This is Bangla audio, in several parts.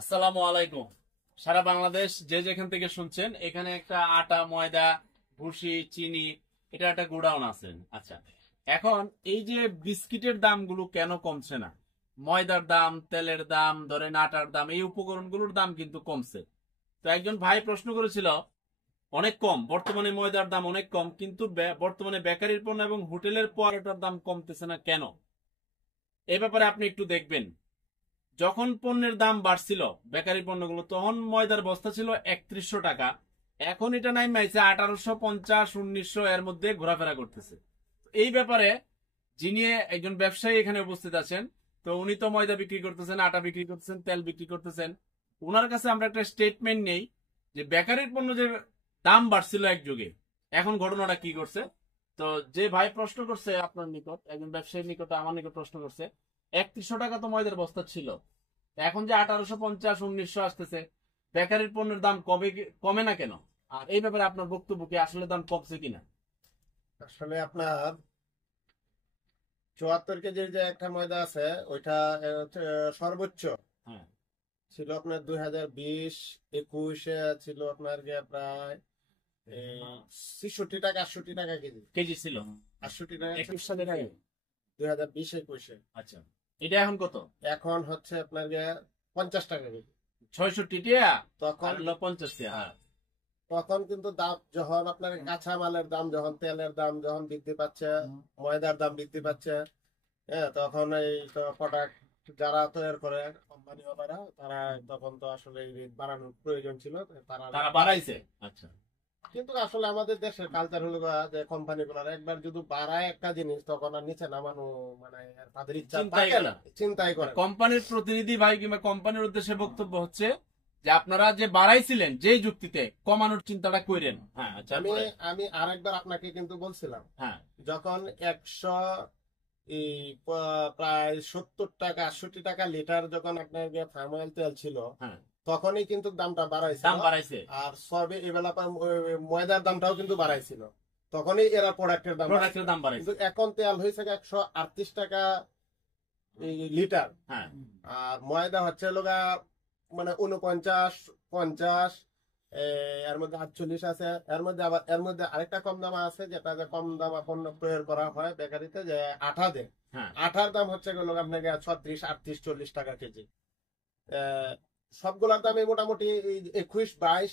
আসসালামু আলাইকুম। সারা বাংলাদেশ যে যেখান থেকে শুনছেন, এখানে একটা আটা, ময়দা, ভুসি, চিনি, এটা একটা গোডাউন আছে। আচ্ছা, এখন এই যে বিস্কিটের দামগুলো কেন কমছে না? ময়দার দাম, তেলের দাম, ধরেন আটার দাম, এই উপকরণগুলোর দাম কিন্তু কমছে। তো একজন ভাই প্রশ্ন করেছিল, অনেক কম বর্তমানে ময়দার দাম অনেক কম, কিন্তু বর্তমানে বেকারির পণ্য এবং হোটেলের পরোটার দাম কমতেছে না কেন? এই ব্যাপারে আপনি একটু দেখবেন। যখন পণ্যের দাম বাড়ছিল বেকারি পণ্যগুলো, তখন ময়দার বস্তা ছিল ৩১০০ টাকা। এখন এটা নাই মাইছে ১৮৫০, ১৯০০ এর মধ্যে ঘোরাফেরা করতেছে। এই ব্যাপারে যিনি একজন ব্যবসায়ী এখানে উপস্থিত আছেন, তো উনি তো ময়দা বিক্রি করতেছেন, আটা বিক্রি করতেছেন, তেল বিক্রি করতেছেন। ওনার কাছে আমরা একটা স্টেটমেন্ট নেই যে বেকারির পণ্য যে দাম বাড়ছিল এক যুগে, এখন ঘটনাটা কি করছে। তো যে ভাই প্রশ্ন করছে আপনার নিকট, একজন ব্যবসায়ীর নিকট, আমার নিকট প্রশ্ন করছে, ৩১০০ টাকা তো ময়দার বস্তা ছিল, এখন যে ১৮৫০, ১৯০০ আসতেছে, বেকারির পণ্যের দাম কমে না কেন? আর এই ব্যাপারে আপনার বক্তব্য কি, আসলে দাম কমছে কিনা? আসলে আপনার ৭৪ কেজির যে একটা ময়দা আছে ওইটা হচ্ছে সর্বোচ্চ হ্যাঁ, ছিল আপনার ২০২০-২১-এ ছিল আপনার গিয়ে প্রায় ৬৬ টাকা ৬৮ টাকা কেজি। কেজি ছিল ৬৮ টাকা ২১ সালের আগে। ২০২০-২১-এ। আচ্ছা, এটা এখন কত? এখন হচ্ছে আপনার গিয়ে ৫০ টাকা কেজি। ৬৬ টিয়া তখন আর হলো ৫০ টিয়া। হ্যাঁ, তখন কিন্তু দাম যখন আপনার কাঁচা মালের দাম, যখন তেলের দাম যখন বৃদ্ধি পাচ্ছে, ময়দার দাম বৃদ্ধি পাচ্ছে, হ্যাঁ, তখন এই তো প্রোডাক্ট যারা তৈরি করে কোম্পানি ওনারা, তারা তখন তো আসলে এই রেট বাড়ানোর প্রয়োজন ছিল, তারা তারা বাড়াইছে। আচ্ছা, কিন্তু আসলে আমাদের দেশের কালচার হলো গা যে কোম্পানি গুলার একবার যদি বাড়ায় একটা জিনিস, তখন আর নিচে নামানো মানে আর তাদের ইচ্ছা চিন্তাই থাকে করে না, না। চিন্তাই করে না। কোম্পানির প্রতিনিধি ভাই কিংবা কোম্পানির উদ্দেশ্যে বক্তব্য হচ্ছে যে আপনারা যে বাড়াইছিলেন যেই যুক্তিতে, কমানোর চিন্তাটা কইরেন। হ্যাঁ, আচ্ছা, আমি আমি আরেকবার আপনাকে কিন্তু বলছিলাম, হ্যাঁ, যখন ১০০ এই প্রায় ৭০ টাকা ৬৮ টাকা লিটার যখন আপনার ফার্ম অয়েল তেল ছিল, হ্যাঁ, তখনই কিন্তু দামটা বাড়াইছিল। দাম বাড়াইছে, আর সবে এবেলা ময়দার দামটাও কিন্তু বাড়াইছিল, তখনই এরা প্রোডাক্টের দাম প্রোডাক্টের দাম বাড়াইছে। কিন্তু এখন তেল হয়েছে ১৩৮ টাকা লিটার। হ্যাঁ, আর ময়দা হচ্ছে লোগা মানে ৪৯, ৫০, এর মধ্যে ৪৮ আছে। এর মধ্যে আবার এর মধ্যে আরেকটা কম দামা আছে, যেটা যে কম দামা পণ্য প্রয়োগ করা হয় বেকারিতে, যে আঠা দেয়। হ্যাঁ, আঠার দাম হচ্ছে গেল আপনাকে ৩৬, ৩৮, ৪০ টাকা কেজি। আহ, সবগুলোর দামই মোটামুটি ২১, ২২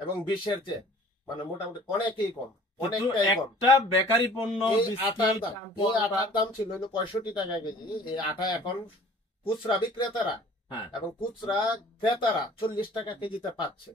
এবং ২০-এর চেয়ে মানে মোটামুটি অনেকই কম, কিন্তু অনেকটাই কম। একটা বেকারি পণ্য এই আটার বিস্কিট, দাম এই আটার দাম ছিল হলো ৬৫ টাকা কেজি। এই আটা এখন খুচরা বিক্রেতারা হ্যাঁ, এবং খুচরা ক্রেতারা ৪০ টাকা কেজিতে পাচ্ছে,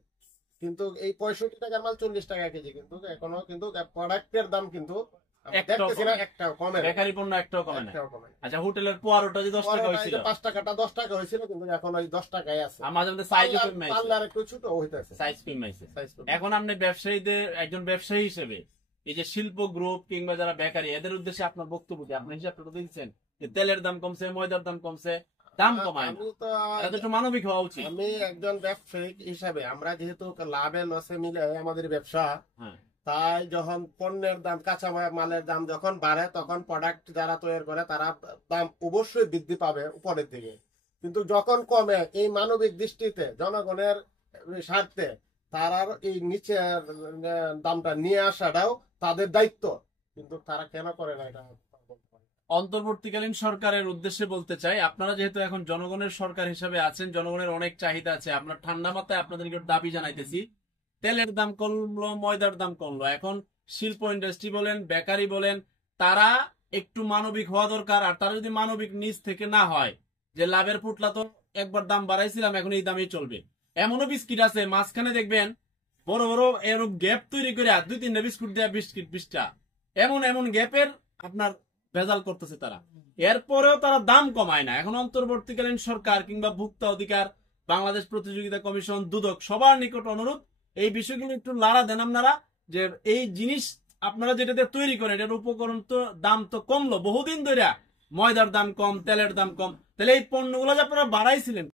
কিন্তু এই ৬৫ টাকার মাল ৪০ টাকা কেজি, কিন্তু এখনো কিন্তু প্রোডাক্টের দাম কিন্তু আমরা একটাও দেখতেছি না, একটাও কমে না, বেকারি পণ্য একটাও কমে না। একটাও কমে না। আচ্ছা, হোটেলের পোয়ারোটা যে ১০ টাকা হয়েছিল, ৫ টাকাটা ১০ টাকা হয়েছিল, কিন্তু এখন ওই 10 টাকায় আছে। আর মাঝে মধ্যে সাইজও কমে আইছে, পাল্লার একটু ছোট হইতেছে, সাইজ কমে আইছে। সাইজ কম। এখন আপনি ব্যবসায়ীদের একজন ব্যবসায়ী হিসেবে, এই যে শিল্প গ্রুপ কিংবা যারা বেকারি, এদের উদ্দেশ্যে আপনার বক্তব্য কি? আপনি হিসাবটা তো দিচ্ছেন যে তেলের দাম কমছে, ময়দার দাম কমছে, দাম কমায় না। আমি তো এটা তো একটু মানবিক হওয়া উচিত। আমি একজন ব্যবসায়ী হিসাবে, আমরা যেহেতু লাভে লসে মিলে আমাদের ব্যবসা, হ্যাঁ, তাই যখন পণ্যের দাম, কাঁচা মালের দাম যখন বাড়ে, তখন প্রোডাক্ট যারা তৈরি করে তারা দাম অবশ্যই বৃদ্ধি পাবে উপরের দিকে। কিন্তু যখন কমে, এই মানবিক দৃষ্টিতে জনগণের স্বার্থে তারার এই নিচের দামটা নিয়ে আসাটাও তাদের দায়িত্ব, কিন্তু তারা কেন করে না এটা বলতে পারি না। অন্তর্বর্তীকালীন সরকারের উদ্দেশ্যে বলতে চাই, আপনারা যেহেতু এখন জনগণের সরকার হিসেবে আছেন, জনগণের অনেক চাহিদা আছে, আপনার ঠান্ডা মাথায় আপনাদের নিকট দাবি জানাইতেছি। তেলের দাম কমলো, ময়দার দাম কমলো, এখন শিল্প ইন্ডাস্ট্রি বলেন, বেকারি বলেন, তারা একটু মানবিক হওয়া দরকার। আর তারা যদি মানবিক নিজ থেকে না হয়, যে লাভের পুটলা তো একবার দাম বাড়াইছিলাম, এখন এই দামেই চলবে। এমনও বিস্কিট আছে মাঝখানে দেখবেন বড় বড় এরকম গ্যাপ তৈরি করে ২-৩টা বিস্কুট দেয়া বিস্কিট ২০টা, এমন এমন গ্যাপের আপনার ভেজাল করতেছে তারা। এরপরেও তারা দাম কমায় না। এখন অন্তর্বর্তীকালীন সরকার কিংবা ভোক্তা অধিকার, বাংলাদেশ প্রতিযোগিতা কমিশন, দুদক, সবার নিকট অনুরোধ, এই বিষয়গুলো একটু লাড়া দেন আপনারা, যে এই জিনিস আপনারা যেটাতে তৈরি করেন, এটার উপকরণ তো দাম তো কমলো বহুদিন ধরে, ময়দার দাম কম, তেলের দাম কম, তাহলে এই পণ্যগুলো যে আপনারা বাড়াইছিলেন